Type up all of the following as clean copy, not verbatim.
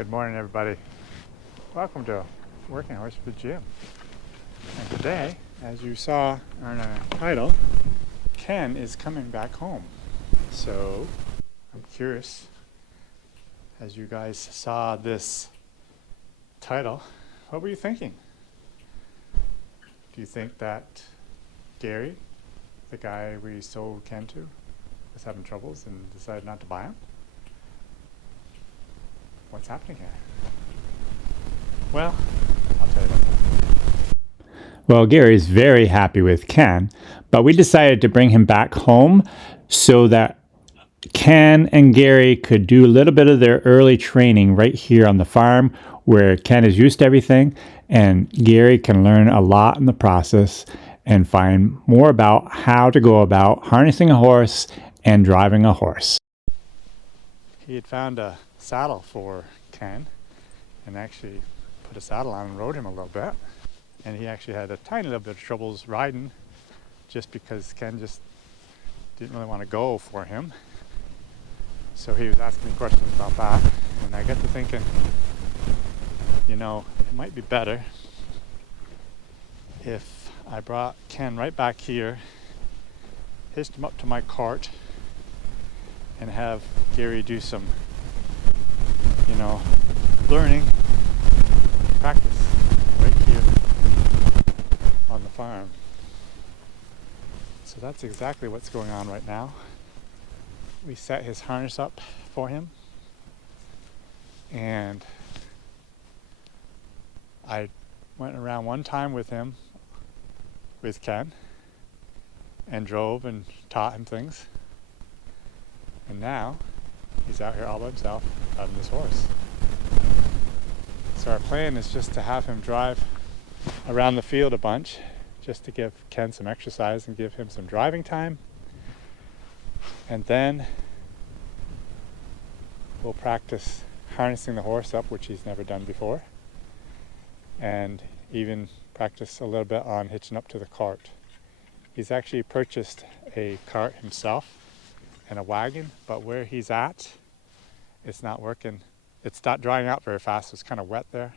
Good morning, everybody. Welcome to Working Horse with Jim. And today, as you saw on our title, Ken is coming back home. So I'm curious, as you guys saw this title, what were you thinking? Do you think that Gary, the guy we sold Ken to, was having troubles and decided not to buy him? What's happening here? Well, I'll tell you about that. Well, Gary's very happy with Ken, but we decided to bring him back home so that Ken and Gary could do a little bit of their early training right here on the farm where Ken is used to everything, and Gary can learn a lot in the process and find more about how to go about harnessing a horse and driving a horse. He had found a saddle for Ken and actually put a saddle on and rode him a little bit. And he actually had a tiny little bit of troubles riding just because Ken just didn't really want to go for him. So he was asking me questions about that. And I got to thinking, you know, it might be better if I brought Ken right back here, hitched him up to my cart, and have Gary do some, learning, practice right here on the farm. So that's exactly what's going on right now. We set his harness up for him, and I went around one time with him, with Ken, and drove and taught him things. And now he's out here all by himself driving this horse. So our plan is just to have him drive around the field a bunch, just to give Ken some exercise and give him some driving time. And then we'll practice harnessing the horse up, which he's never done before, and even practice a little bit on hitching up to the cart. He's actually purchased a cart himself and a wagon, but where he's at, it's not working. It's not drying out very fast. It's kind of wet there.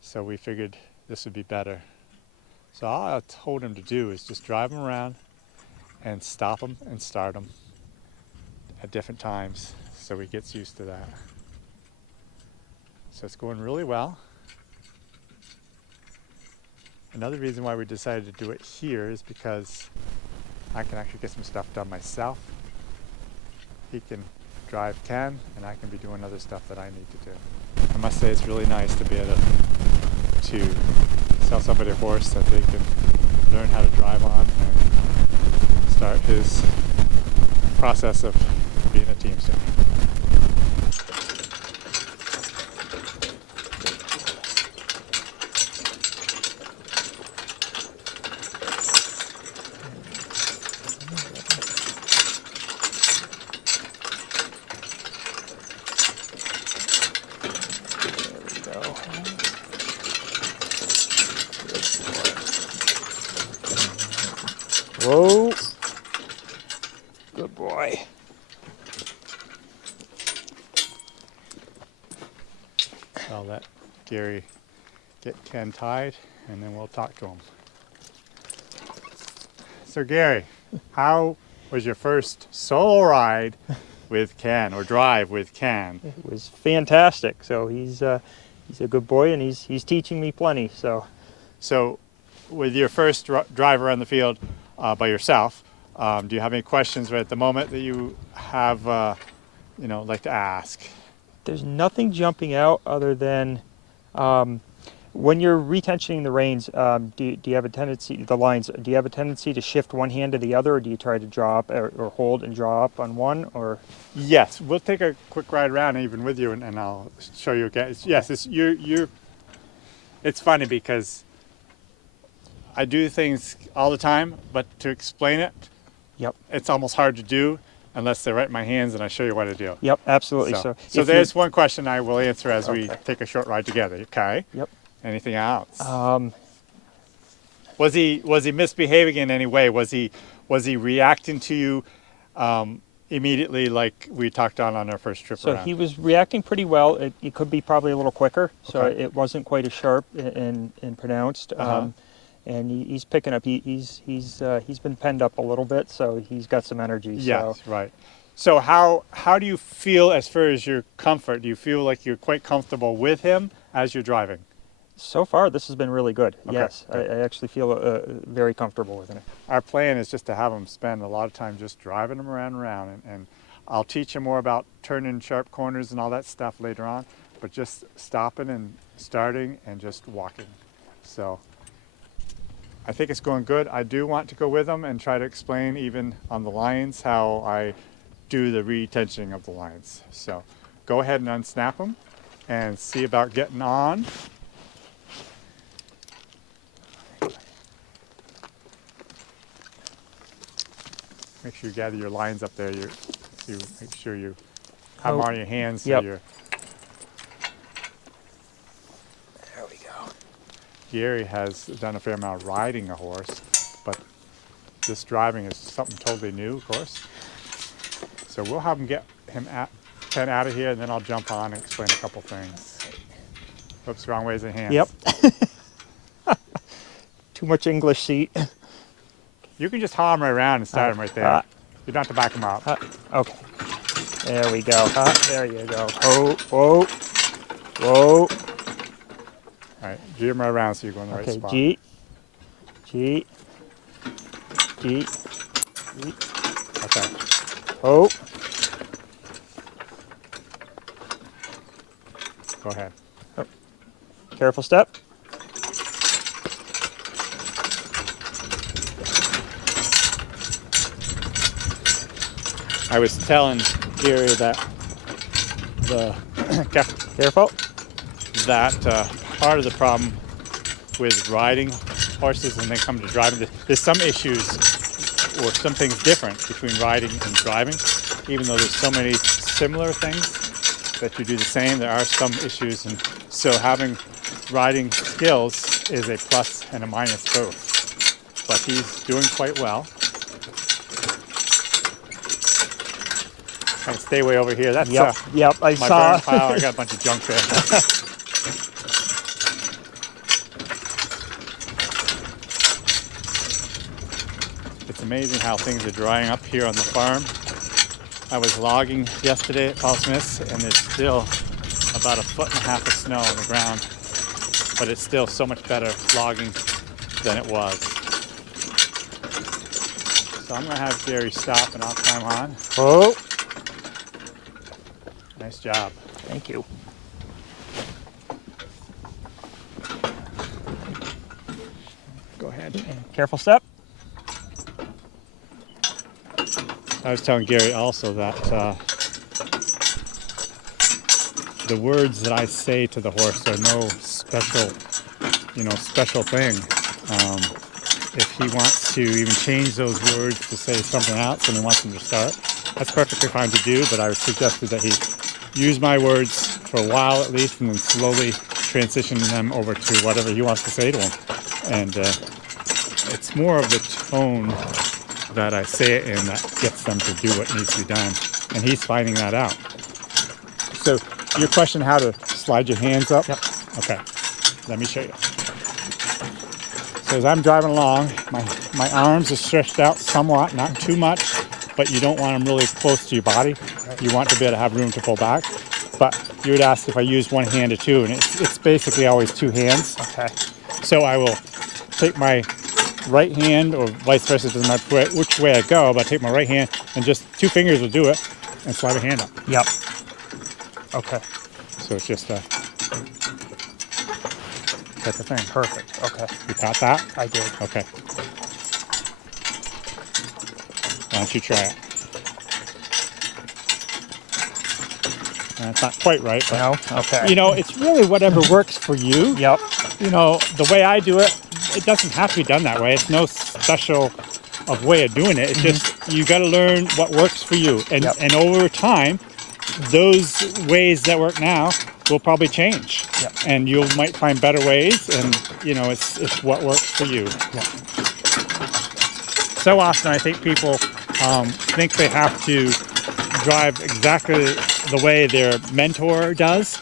So we figured this would be better. So all I told him to do is just drive him around and stop him and start him at different times so he gets used to that. So it's going really well. Another reason why we decided to do it here is because I can actually get some stuff done myself. He can drive Ken, and I can be doing other stuff that I need to do. I must say it's really nice to be able to sell somebody a horse that they can learn how to drive on and start his process of being a teamster. Whoa. Good boy. I'll let Gary get Ken tied, and then we'll talk to him. So Gary, how was your first solo ride with Ken, or drive with Ken? It was fantastic. So he's a good boy, and he's teaching me plenty. So with your first drive around the field by yourself, do you have any questions right at the moment that you have, like to ask? There's nothing jumping out other than when you're retensioning the reins. Do you have a tendency, the lines? Do you have a tendency to shift one hand to the other, or do you try to draw up or hold and draw up on one? Or yes, we'll take a quick ride around even with you, and I'll show you again. Yes, it's funny because I do things all the time, but to explain it, yep, it's almost hard to do unless they're right in my hands and I show you what to do. yep, absolutely. So there's one question I will answer as we take a short ride together. Okay. Yep. Anything else? Was he misbehaving in any way? Was he reacting to you immediately like we talked on our first trip So around? he was reacting pretty well. It could be probably a little quicker, so Okay. it wasn't quite as sharp and pronounced. And he's picking up. He's been penned up a little bit, so he's got some energy. Yes, So right. So how do you feel as far as your comfort? Do you feel like you're quite comfortable with him as you're driving? so far this has been really good. Okay, Yes, good. I actually feel very comfortable with him. Our plan is just to have him spend a lot of time just driving him around and I'll teach him more about turning sharp corners and all that stuff later on, but just stopping and starting and just walking. So I think it's going good. I do want to go with him and try to explain even on the lines how I do the retensioning of the lines. So go ahead and unsnap them and see about getting on. Make sure you gather your lines up there. You make sure you have them on your hands. So Yep. you're. There we go. Gary has done a fair amount of riding a horse, but this driving is something totally new, of course. So we'll have him get him Ken out of here, and then I'll jump on and explain a couple things. Oops, wrong ways of hands. Yep. Too much English seat. You can just haul him right around and start him right there. You don't have to back him up. Okay. There we go. There you go. Oh, whoa, whoa. All right, gear him right around so you go in the right Okay, spot. G, G, G, G. Okay. Oh, Go ahead. careful step. I was telling Gary that Careful. part of the problem with riding horses when they come to driving, there's some issues or some things different between riding and driving. Even though there's so many similar things that you do the same, there are some issues, and so having riding skills is a plus and a minus both. But he's doing quite well. Kind of stay way over here. That's Yep, yep. I my saw. burn pile. I got a bunch of junk there. It's amazing how things are drying up here on the farm. I was logging yesterday at Paul Smith's, and there's still about 1.5 feet of snow on the ground, but it's still so much better logging than it was. So I'm gonna have Gary stop and I'll climb on. Oh, Nice job. thank you. Go ahead. And careful step. I was telling Gary also that the words that I say to the horse are no special thing. If he wants to even change those words to say something else and he wants them to start, that's perfectly fine to do, but I would suggest that he use my words for a while at least and then slowly transition them over to whatever he wants to say to him. And it's more of the tone that I say it in that gets them to do what needs to be done. And he's finding that out. So your question, how to slide your hands up? Yep. Okay, let me show you. So as I'm driving along, my arms are stretched out somewhat, not too much, but you don't want them really close to your body. You want to be able to have room to pull back. But you would ask if I use one hand or two, and it's basically always two hands. Okay. So I will take my right hand, or vice versa, doesn't matter which way I go, but I take my right hand and just 2 fingers will do it and slide a hand up. Yep. Okay. So it's just a type of thing. Perfect. Okay. You caught that? I did. Okay. Why don't you try it? It's not quite right, but No? Okay. it's really whatever works for you. Yep. The way I do it, it doesn't have to be done that way. It's no special of way of doing it. It's just you got to learn what works for you, and Yep. and over time, those ways that work now will probably change, Yep. and you might find better ways, and it's what works for you. Yep. So often, I think people think they have to drive exactly the way their mentor does,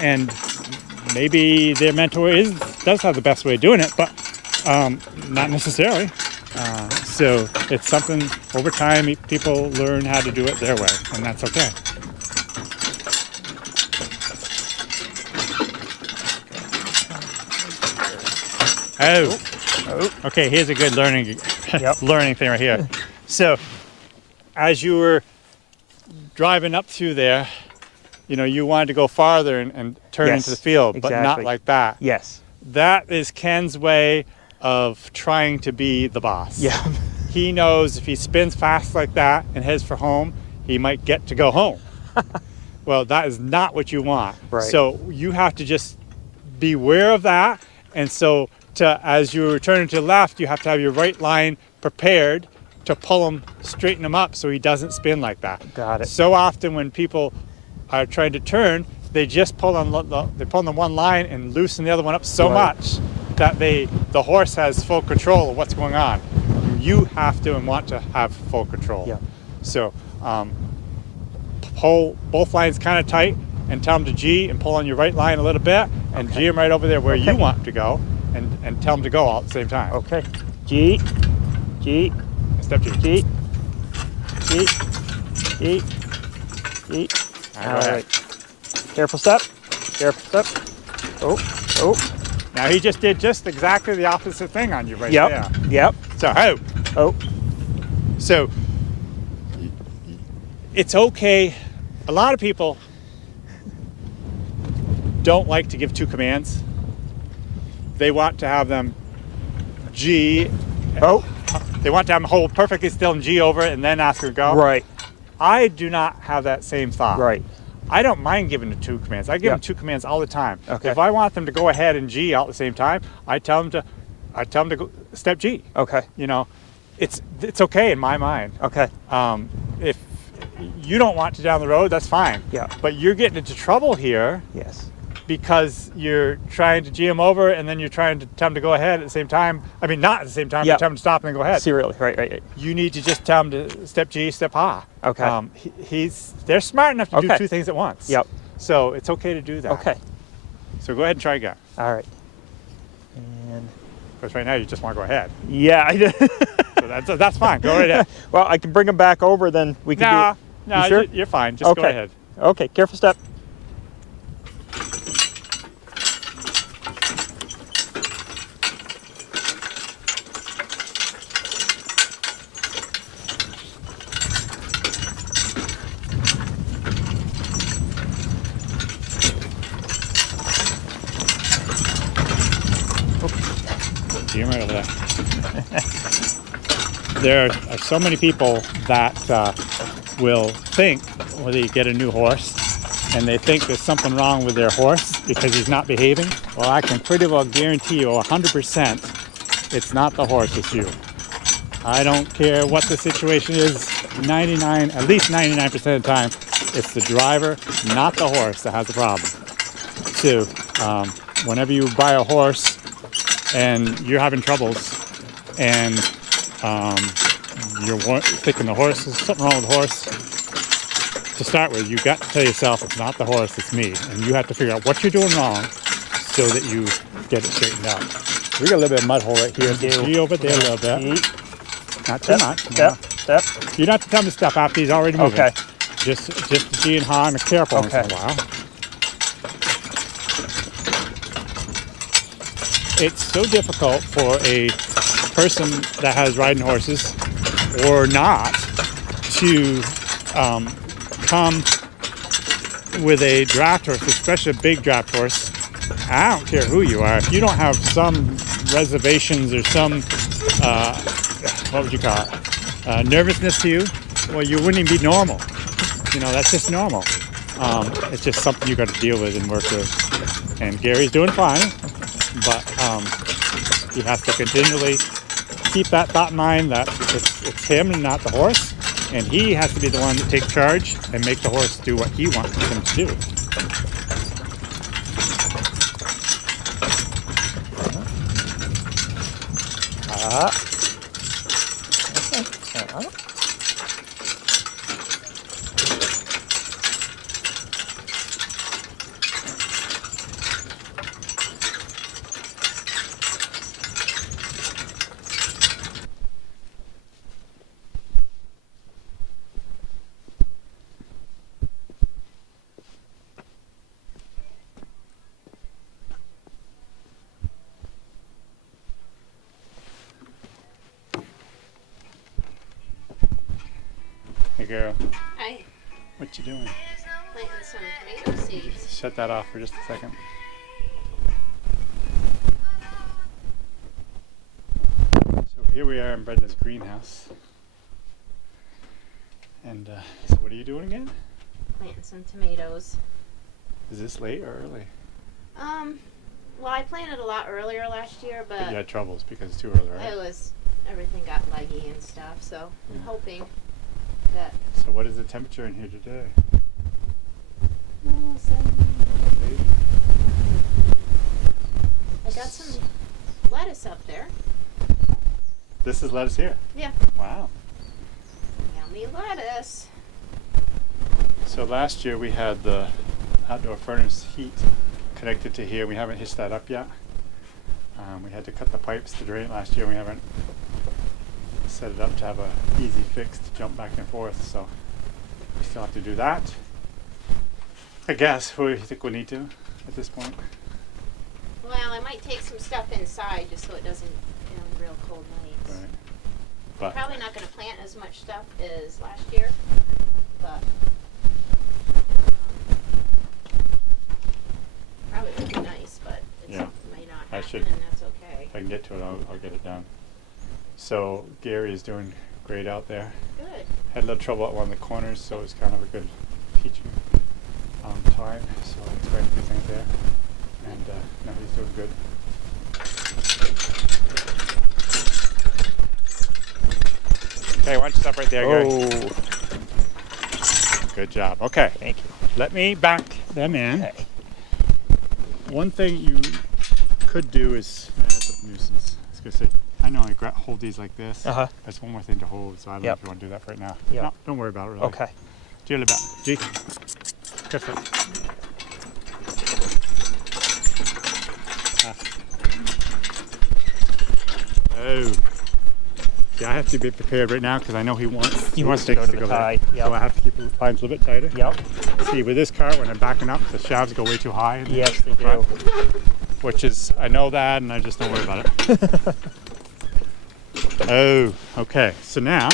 and maybe their mentor does have the best way of doing it, but not necessarily. So it's something over time people learn how to do it their way, and that's okay. Oh, okay. Here's a good learning learning thing right here. So, as you were driving up through there, you wanted to go farther and turn into the field, but not like that. Yes. That is Ken's way of trying to be the boss. Yeah. He knows if he spins fast like that and heads for home, he might get to go home. Well, that is not what you want. Right. So you have to just be aware of that. And so as you turn to the left, you have to have your right line prepared to pull him, straighten him up so he doesn't spin like that. Got it. So often when people are trying to turn, they just pull on the one line and loosen the other one up so much that the horse has full control of what's going on. You have to and want to have full control. Yeah. So pull both lines kind of tight and tell them to G and pull on your right line a little bit and G him right over there where you want to go and tell them to go all at the same time. Okay. G, G, Step G. G, G, G, G. All right. Careful step. Careful step. Oh. Now he just did just exactly the opposite thing on you right there. Yep. So So it's okay. A lot of people don't like to give two commands. They want to have them G. They want to have them hold perfectly still and G over it and then ask her to go. Right. I do not have that same thought. Right. I don't mind giving the two commands. I give them two commands all the time. Okay. If I want them to go ahead and G all at the same time, I tell them to go step G. Okay. It's okay in my mind. Okay. If you don't want to down the road, that's fine. Yeah. But you're getting into trouble here Yes. because you're trying to G them over and then you're trying to tell them to go ahead at the same time. I mean, not at the same time, but tell them to stop and then go ahead. Serially. Right. You need to just tell them to step G, step ha. Okay. They're smart enough to do two things at once. Yep. So it's okay to do that. Okay. So go ahead and try again. All right. And Because right now you just want to go ahead. yeah, I did. So that's fine. Go right ahead. Well, I can bring them back over, then we can do it. No, You sure? you're fine. Just go ahead. Okay, careful step. You're right over there. There are so many people that will think when they get a new horse and they think there's something wrong with their horse because he's not behaving. Well, I can pretty well guarantee you 100% it's not the horse, it's you. I don't care what the situation is, at least 99% of the time, it's the driver, not the horse that has the problem. So, whenever you buy a horse and you're having troubles and you're thinking the horse, there's something wrong with the horse, to start with, you got to tell yourself it's not the horse, it's me. And you have to figure out what you're doing wrong so that you get it straightened out. We got a little bit of mud hole right here. G over there a little bit. Not too much. Step. You don't have to tell him to step after he's already moving. Okay. Just G and ha and a careful once in a while. It's so difficult for a person that has riding horses or not to come with a draft horse, especially a big draft horse. I don't care who you are. If you don't have some reservations or some, what would you call it, nervousness to you, well, you wouldn't even be normal. That's just normal. It's just something you got to deal with and work with. And Gary's doing fine, but he has to continually keep that thought in mind that it's him and not the horse, and he has to be the one to take charge and make the horse do what he wants him to do. girl. Hi. What you doing? Planting some tomato seeds. Shut that off for just a second. So here we are in Brenda's greenhouse. And so what are you doing again? Planting some tomatoes. Is this late or early? Well, I planted a lot earlier last year, but You had troubles because it's too early, right? everything got leggy and stuff, so I'm hoping that So what is the temperature in here today? I got some lettuce up there. This is lettuce here? Yeah. Wow. Yummy lettuce. So last year we had the outdoor furnace heat connected to here. We haven't hitched that up yet. We had to cut the pipes to drain it last year. We haven't set it up to have a easy fix to jump back and forth. So we still have to do that. I guess. What do you think we need to at this point? Well, I might take some stuff inside just so it doesn't get on real cold nights. Right. But Probably not going to plant as much stuff as last year, but probably would be nice, but it Yeah. may not I happen, should- and that's okay. if I can get to it, I'll get it done. So Gary is doing great out there. Good. Had a little trouble at one of the corners, so it's kind of a good teaching time. So I explained a few things there, and no, he's doing good. Okay, why don't you stop right there, Gary? Oh, Good job. Okay, thank you. let me back them in. Okay. One thing you could do is that's a nuisance. I was gonna say, I know I hold these like this. Uh-huh. That's one more thing to hold, so I don't know Yep. if you want to do that right now. Yep. No, don't worry about it. Really. Okay. Do a little bit. G. Good for it. Oh. Yeah, I have to be prepared right now because I know he wants He wants to sticks go to the there. tie, yep. So I have to keep the lines a little bit tighter. Yep. See, with this cart, when I'm backing up, the shafts go way too high. In Yes, they the front, do. Which is, I know that, and I just don't worry about it. Oh, okay. So now,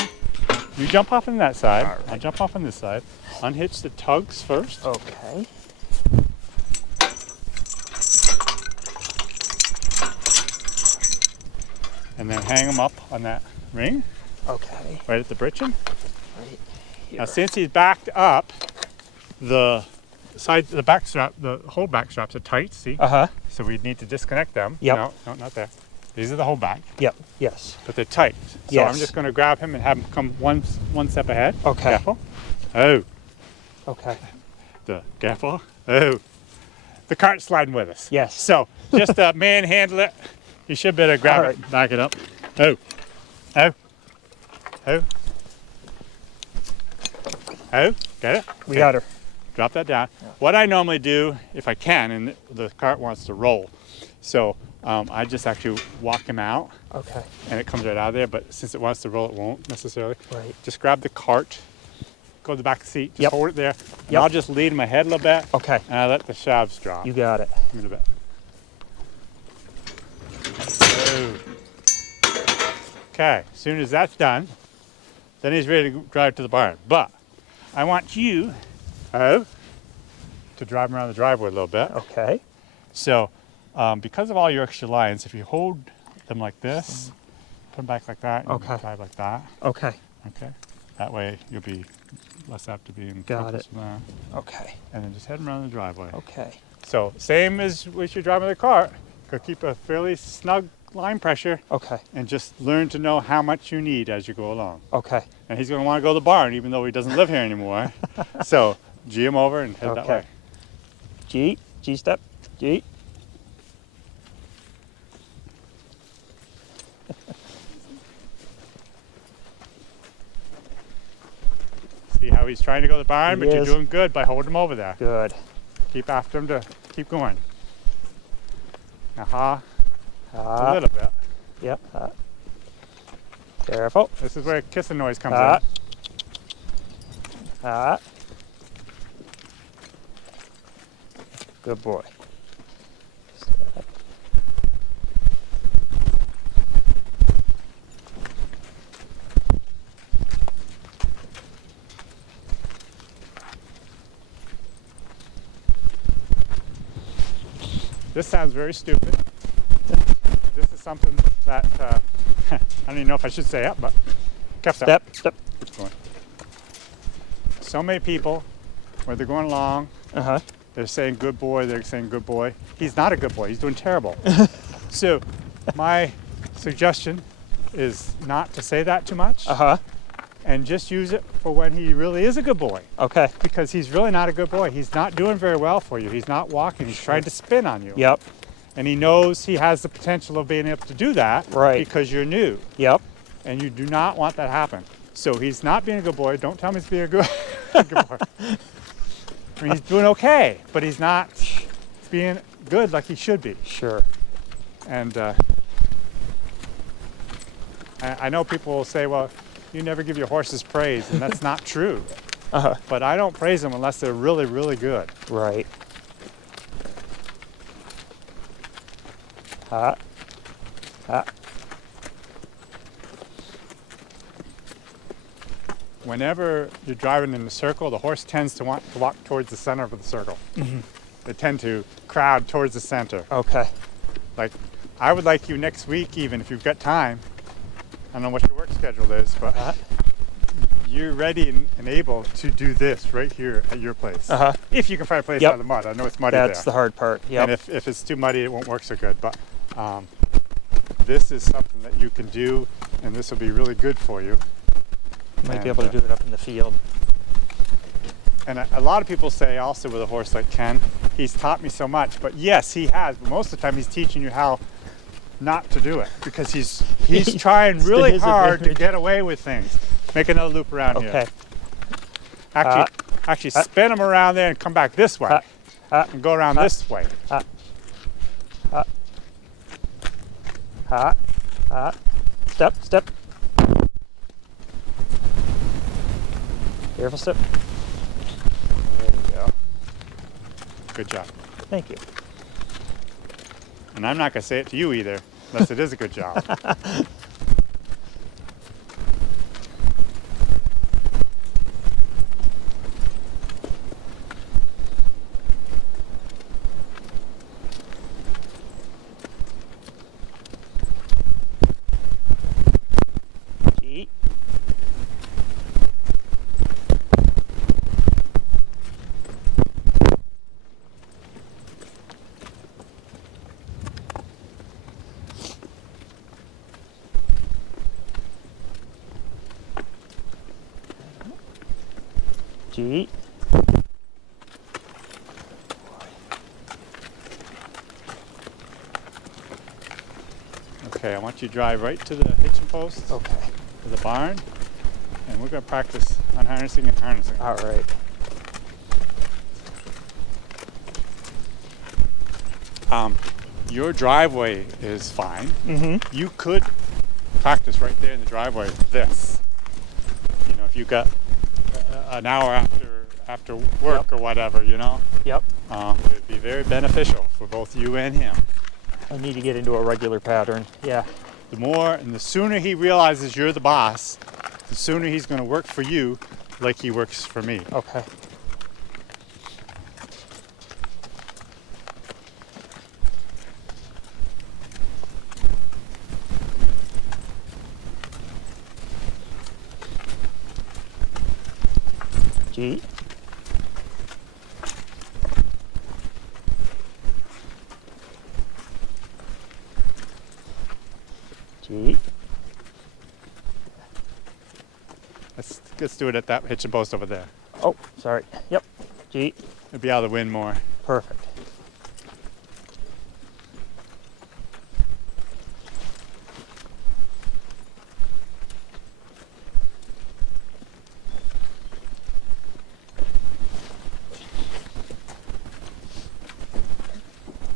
you jump off on that side. All right. I'll jump off on this side. Unhitch the tugs first. Okay. And then hang them up on that ring, Okay. right at the britchin. Right Now, here. since he's backed up, the back strap, the whole back straps are tight, see? Uh-huh. So we need to disconnect them. Yep. No, not there. These are the whole back, Yep. Yes. but they're tight. So Yes. I'm just going to grab him and have him come one step ahead. Okay. Careful. Oh, Okay. careful. Oh, the cart's sliding with us. Yes. So just manhandle it. You should better grab All it, right. back it up. Oh, oh, oh, oh. Get it? We Okay. got her. Drop that down. What I normally do, if I can, and the cart wants to roll, so I just actually walk him out, Okay. and it comes right out of there. But since it wants to roll, it won't necessarily. Right. Just grab the cart, go to the back of the seat, just Yep. hold it there, and Yep. I'll just lead him ahead a little bit, Okay. and I let the shafts drop. You got it. Give me a little bit. Oh. Okay, as soon as that's done, then he's ready to drive to the barn. But I want you, to drive him around the driveway a little bit. Okay. So, because of all your extra lines, if you hold them like this, put them back like that, and Okay. drive like that, Okay. okay? That way you'll be less apt to be in Got focus it. from that. Okay. And then just head 'em around the driveway. Okay. So, same as with your driving the cart, go keep a fairly snug line pressure Okay. and just learn to know how much you need as you go along. Okay. And he's going to want to go to the barn even though he doesn't live here anymore. So, G him over and head that Okay. way. G. G step. G. See how he's trying to go to the barn, He but you're is. doing good by holding him over there. Good. Keep after him to keep going. Aha, a Ah. little bit. Yep. Careful. This is where kissing noise comes Ah. in. Ah. Good boy. this sounds very stupid. This is something that I don't even know if I should say it, but Step. Keep going. So many people, when they're going along, they're saying good boy, they're saying good boy. He's not a good boy, he's doing terrible. So my suggestion is not to say that too much. And just use it for when he really is a good boy. Okay. Because he's really not a good boy. He's not doing very well for you. He's not walking. He's trying to spin on you. Yep. And he knows he has the potential of being able to do that. Right. Because you're new. Yep. And you do not want that to happen. So he's not being a good boy. Don't tell him he's being a good, good boy. I mean, he's doing okay, but he's not being good like he should be. Sure. And I know people will say, well, you never give your horses praise, and that's not true. But I don't praise them unless they're really, really good. Right. Hot. Whenever you're driving in a circle, the horse tends to want to walk towards the center of the circle. They tend to crowd towards the center. Okay. Like, I would like you next week, even if you've got time. I don't know what your work schedule is, but you're ready and able to do this right here at your place. If you can find a place out of the mud. I know it's muddy there. That's the hard part. Yep. And if it's too muddy, it won't work so good. But this is something that you can do, and this will be really good for you. Might be able to do it up in the field. And a lot of people say also with a horse like Ken, he's taught me so much. But yes, he has. But most of the time, he's teaching you how not to do it, because he's trying really hard to get away with things. Make another loop around here. Actually spin him around there and come back this way. And go around this way. Step. Careful step. There you go. Good job. Thank you. And I'm not going to say it to you either, unless it is a good job. G. Okay, I want you to drive right to the hitching post. Okay. To the barn. And we're going to practice unharnessing and harnessing. All right. Your driveway is fine. Mm-hmm. You could practice right there in the driveway this. You know, if you got an hour after work or whatever, you know. Yep. It'd be very beneficial for both you and him. I need to get into a regular pattern. Yeah. The more and the sooner he realizes you're the boss, the sooner he's going to work for you like he works for me. Okay. G. G. Let's do it at that hitching post over there. Oh, sorry. Yep. G. It'll be out of the wind more. Perfect.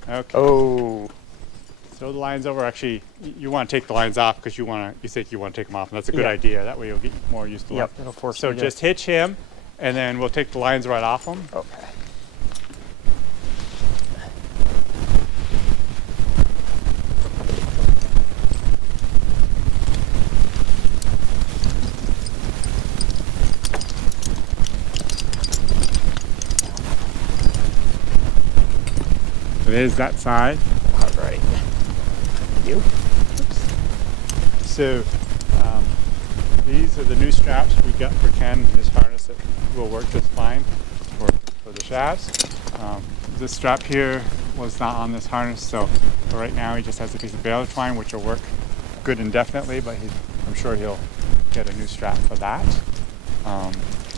Okay. Oh. Throw the lines over. Actually, you want to take the lines off because you think you want to take them off, and that's a good idea. That way you'll get more used to it. Yep. It'll force So me to- just hitch him, and then we'll take the lines right off him. Okay. So there's that side. All right. You. So these are the new straps we got for Ken, his harness that will work just fine for the shafts. This strap here was not on this harness, so for right now he just has a piece of baler twine which will work good indefinitely, but I'm sure he'll get a new strap for that.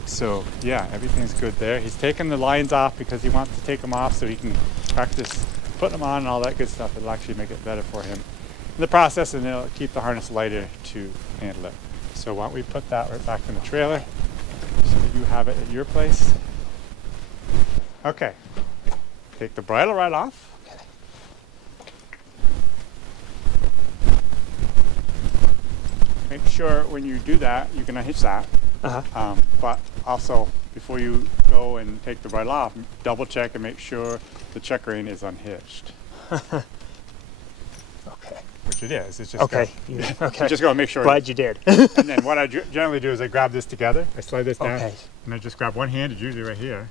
So yeah, everything's good there. He's taken the lines off because he wants to take them off so he can practice putting them on and all that good stuff. It'll actually make it better for him in the process, and it'll keep the harness lighter to handle it. So why don't we put that right back in the trailer so that you have it at your place. Okay, take the bridle right off. Okay. Make sure when you do that, you can unhitch that. Uh-huh. But also, before you go and take the bridle off, double check and make sure the check rein is unhitched. Okay. Which it is. It's just Okay. Okay. You just go and make sure. Glad you did. And then what I generally do is I grab this together. I slide this down, Okay. and I just grab one hand. It's usually right here.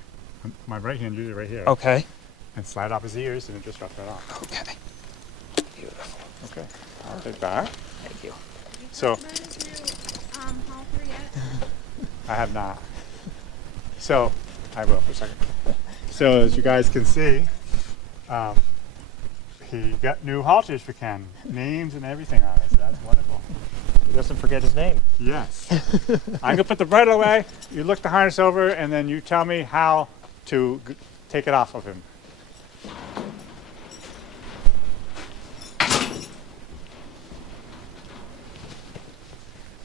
My right hand usually right here. Okay. And slide off his ears, and it just drops right off. Okay. Beautiful. Okay. I'll take that. Thank you. So Halter yet? I have not. So I will for a second. So as you guys can see, he got new halters for Ken, names and everything on it. So that's wonderful. He doesn't forget his name. Yes. I'm gonna put the bridle away. You look the harness over, and then you tell me how to take it off of him.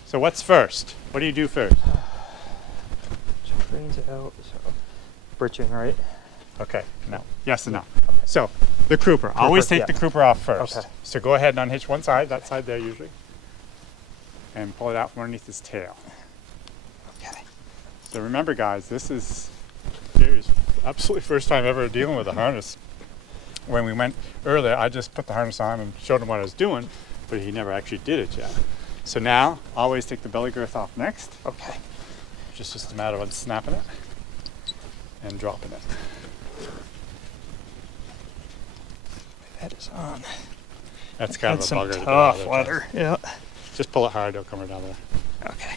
So what's first? What do you do first? Check reins out. So, Percheron, right? Okay, no. Yes and no. So, the crooper. Always take yeah. the crooper off first. Okay. So go ahead and unhitch one side, that side there usually, and pull it out from underneath his tail. Okay. So remember guys, this is Gary's absolutely first time ever dealing with a harness. When we went earlier, I just put the harness on and showed him what I was doing, but he never actually did it yet. So now, always take the belly girth off next. Okay. Just a matter of unsnapping it and dropping it. That is on. That's kind That's of a some bugger to do tough out of leather. Yeah. Just pull it hard, it'll come right down there. Okay.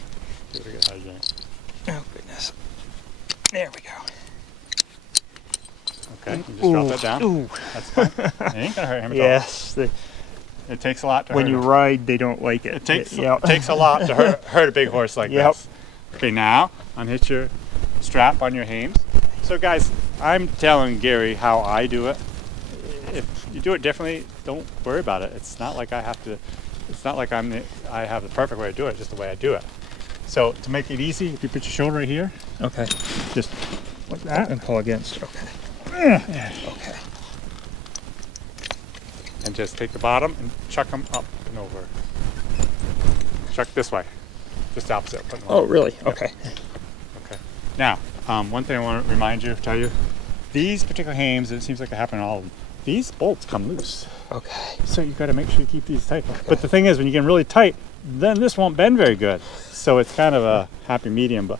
Give it a good hard yank. Oh goodness. There we go. Okay, you just drop that down. Ooh. That's fine. It ain't gonna hurt him at Yes. all. It takes a lot to When hurt you him. ride, they don't like it. It takes Yep. it takes a lot to hurt a big horse like Yep. this. Okay, now unhitch your strap on your hames. So guys, I'm telling Gary how I do it. If you do it differently, don't worry about it. It's not like I have to. It's not like I have the perfect way to do it. Just the way I do it. So to make it easy, if you put your shoulder right here, Okay. just like that, And pull against. Okay. yeah, Okay. and just take the bottom and chuck them up and over. Chuck this way, just opposite. Put them Oh, over. really? Yep. Okay. Okay. Now, one thing I want to remind you, tell you, these particular hames, and it seems like it happened in all of them, these bolts come loose. Okay. So you've got to make sure you keep these tight. But the thing is, when you get them really tight, then this won't bend very good. So it's kind of a happy medium, but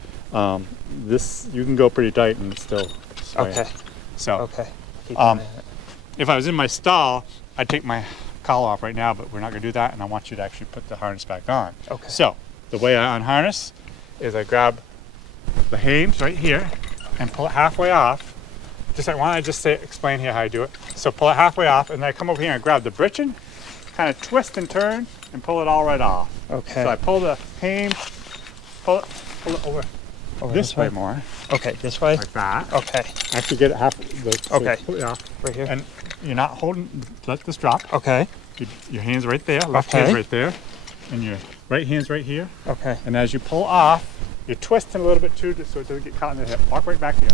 this, you can go pretty tight and it's still sway. Okay. So Okay. Keep Um, an eye on it. if I was in my stall, I'd take my collar off right now, but we're not going to do that, and I want you to actually put the harness back on. Okay. So the way I unharness is I grab the hames right here and pull it halfway off. Just like, why don't I just explain here how I do it? So pull it halfway off, and then I come over here and grab the britchin, kind of twist and turn, and pull it all right off. Okay. So I pull the hame, pull it over Over this way more, Okay. This way. like that. Okay. Actually get it half. Okay. Pull it off. Right here. And you're not holding. Let this drop. Okay. Your hand's right there. Left Okay. hand's right there, and your right hand's right here. Okay. And as you pull off, you're twisting a little bit too, just so it doesn't get caught in the hip. Walk right back here.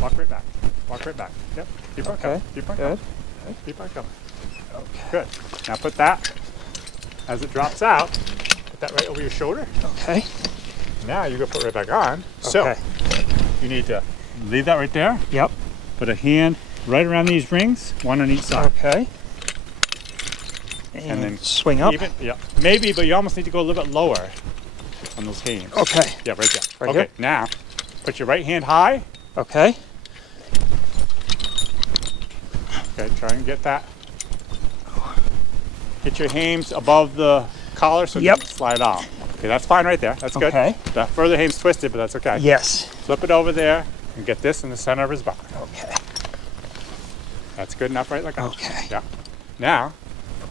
Walk right back. Walk right back. Yep. Keep on Okay. coming. Keep on Good. coming. Keep on coming. Okay. Good. Now put that, as it drops out, put that right over your shoulder. Okay. Now you're gonna put it right back on. So Okay. you need to leave that right there. Yep. Put a hand right around these rings, one on each side. Okay. And then swing up. Even, yeah, maybe, but you almost need to go a little bit lower on those hames. Okay. Yeah, right there. Right okay, here? now put your right hand high. Okay. Okay, try and get that. Get your hames above the collar so it Yep. doesn't slide off. Okay, that's fine right there. That's good. Okay. The further hame's twisted, but that's okay. Yes. Flip it over there and get this in the center of his back. Okay. That's good enough, right? Like that. Okay. Yeah. Now,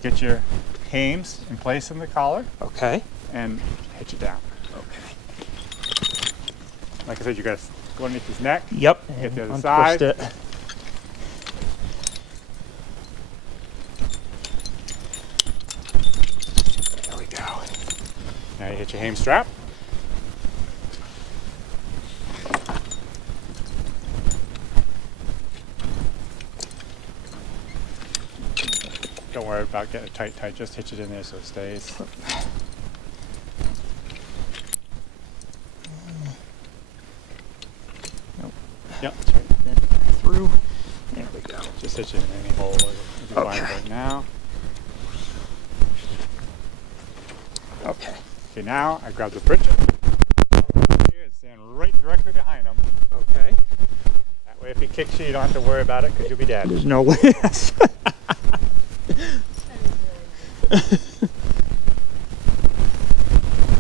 get your hames in place in the collar Okay. and hitch it down. Okay. Like I said, you got to go underneath his neck. Yep. Get the other and side. untwist it. There we go. Now you hit your hame strap. Don't worry about getting it tight. Just hitch it in there so it stays. Nope. Yep. Then through. There we go. Just hitch it in any hole. You'll be fine Okay. right now. Okay. Okay, now I grab the britchet. Here and stand right directly behind him. Okay. That way if he kicks you, you don't have to worry about it because you'll be dead. There's no way.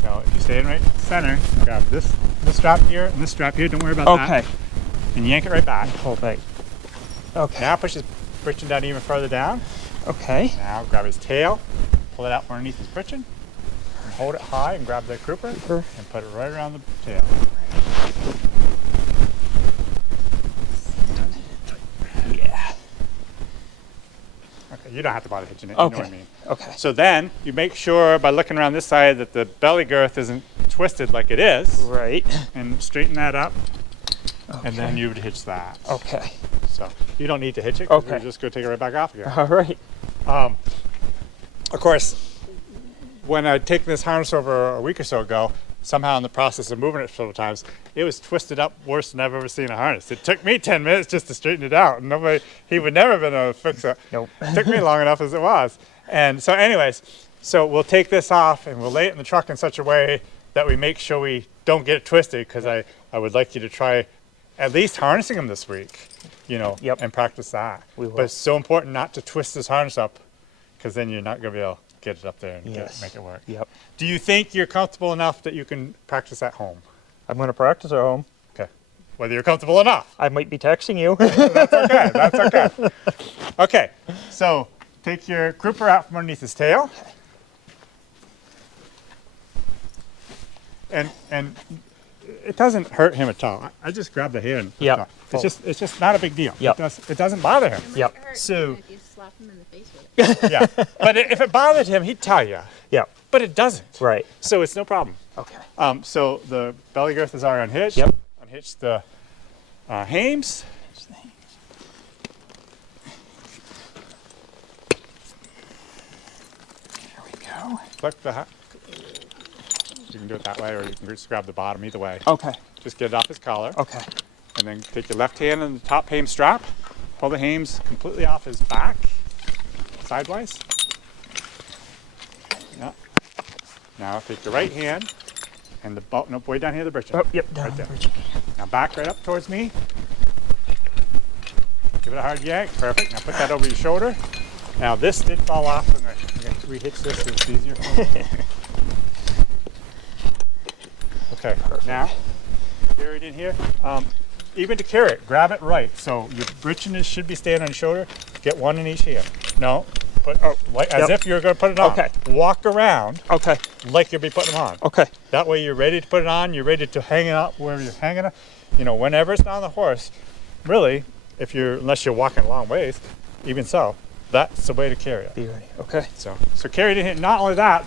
So if you stay in right center, grab this strap here and this strap here. Don't worry about that. Okay. And yank it right back. Hold back. Okay. Now push his britchin down even further down. Okay. Now grab his tail, pull it out from underneath his britchin, and hold it high and grab the crooper and put it right around the tail. Yeah. Okay, you don't have to bother hitching it, you know what I mean. Okay. So then you make sure by looking around this side that the belly girth isn't twisted like it is, Right. and straighten that up, Okay. and then you would hitch that. Okay. So you don't need to hitch it because Okay. we're just going to take it right back off again. All right. Of course, when I'd taken this harness over a week or so ago, somehow in the process of moving it several times, it was twisted up worse than I've ever seen a harness. It took me 10 minutes just to straighten it out. And he would never have been able to fix it. Nope. It took me long enough as it was. And so anyways, so we'll take this off and we'll lay it in the truck in such a way that we make sure we don't get it twisted, because I would like you to try at least harnessing him this week, you know, Yep. and practice that. We will. But it's so important not to twist this harness up, because then you're not going to be able to get it up there and make it work. Yep. Do you think you're comfortable enough that you can practice at home? I'm going to practice at home. Okay. Whether you're comfortable enough. I might be texting you. That's okay. That's okay. Okay. So take your crooper out from underneath his tail. And it doesn't hurt him at all. I just grab the hair and put it Yep. on. It's just not a big deal. Yep. It doesn't bother him. It might Yep. hurt So- if you slap him in the face with it. Yeah. But if it bothered him, he'd tell you. Yep. But it doesn't. Right. So it's no problem. Okay. So the belly girth is already unhitched. Yep. Unhitch the hames. There we go. Click the. You can do it that way, or you can just grab the bottom. Either way. Okay. Just get it off his collar, Okay. and then take your left hand on the top hame strap. Pull the hames completely off his back, sidewise. Yeah. Now take your right hand and the bolt. Nope, way down here, the britchin. Oh, yep. Down Right there. the bridge. Now back right up towards me. Give it a hard yank. Perfect. Now put that over your shoulder. Now this did fall off, and I'm going to re-hitch this so it's easier for me. Okay. Now, carry it in here. Even to carry it, grab it right. So your britchin should be staying on your shoulder. Get one in each hand. No. Put as if you're going to put it on. Okay. Walk around Okay. like you'll be putting them on. Okay. That way you're ready to put it on, you're ready to hang it up wherever you're hanging it. You know, whenever it's on the horse, really, unless you're walking a long ways, even so, that's the way to carry it. Be ready. Okay. So carry it in here. Not only that,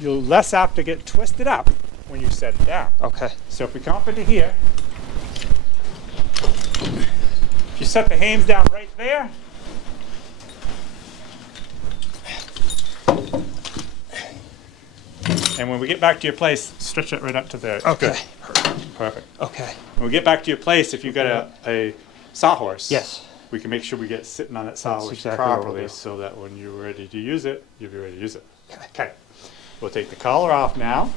you're less apt to get twisted up when you set it down. Okay. So if we come up into here, if you set the hames down right there, and when we get back to your place, stretch it right up to there. Okay. Good. Perfect. Okay. When we get back to your place, if you've got a sawhorse, Yes. we can make sure we get sitting on that sawhorse exactly what we'll properly do. so that when you're ready to use it, you'll be ready to use it. Okay. Okay. We'll take the collar off now.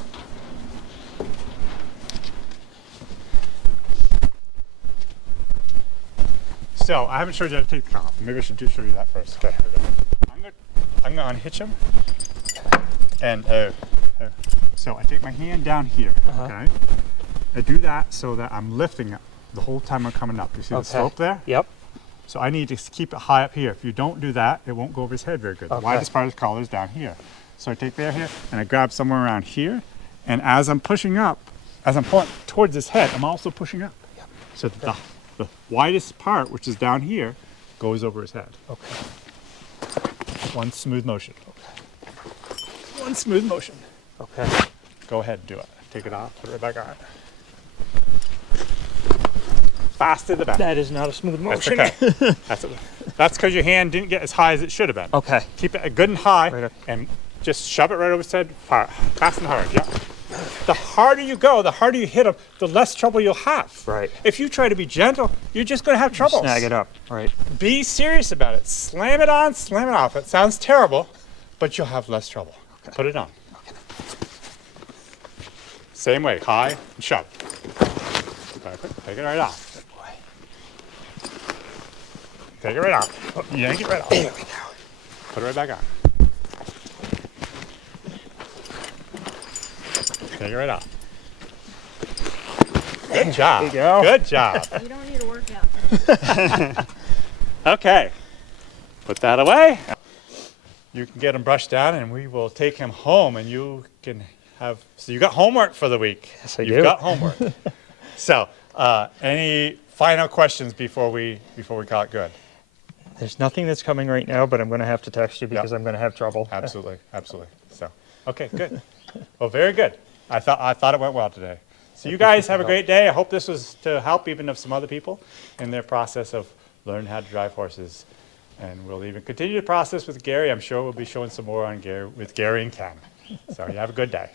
So I haven't showed you how to take the collar off. Maybe I should show you that first. Okay. I'm gonna unhitch him. And so I take my hand down here. Okay. I do that so that I'm lifting it the whole time I'm coming up. You see the slope there? Yep. So I need to keep it high up here. If you don't do that, it won't go over his head very good. The widest part of his collar is down here. So I take there here and I grab somewhere around here. And as I'm pushing up, as I'm pulling towards his head, I'm also pushing up. Yep. So the widest part, which is down here, goes over his head. Okay. One smooth motion. One smooth motion. Okay. Go ahead and do it. Take it off, put it right back on. Fast to the back. That is not a smooth motion. That's okay. That's because your hand didn't get as high as it should have been. Okay. Keep it good and high, Right up. and just shove it right over his head. Fast and hard. Yeah. The harder you go, the harder you hit him, the less trouble you'll have. Right. If you try to be gentle, you're just going to have trouble. Snag it up. Right. Be serious about it. Slam it on, slam it off. It sounds terrible, but you'll have less trouble. Okay. Put it on. Okay. Same way, high and shove. Perfect. Take it right off. Take it right off. Oh, yank it right off. There we go. Put it right back on. Take it right off. Good job. There you go. Good job. You don't need a workout. Okay. Put that away. You can get him brushed down and we will take him home and you can have, so you got homework for the week. Yes, I You've do. got homework. So, any final questions before we call it good? There's nothing that's coming right now, but I'm going to have to text you because I'm going to have trouble. Absolutely, absolutely. So, okay, good. Well, very good. I thought it went well today. So you guys have a great day. I hope this was to help even of some other people in their process of learning how to drive horses. And we'll even continue the process with Gary. I'm sure we'll be showing some more on Gary with Gary and Ken. So you have a good day.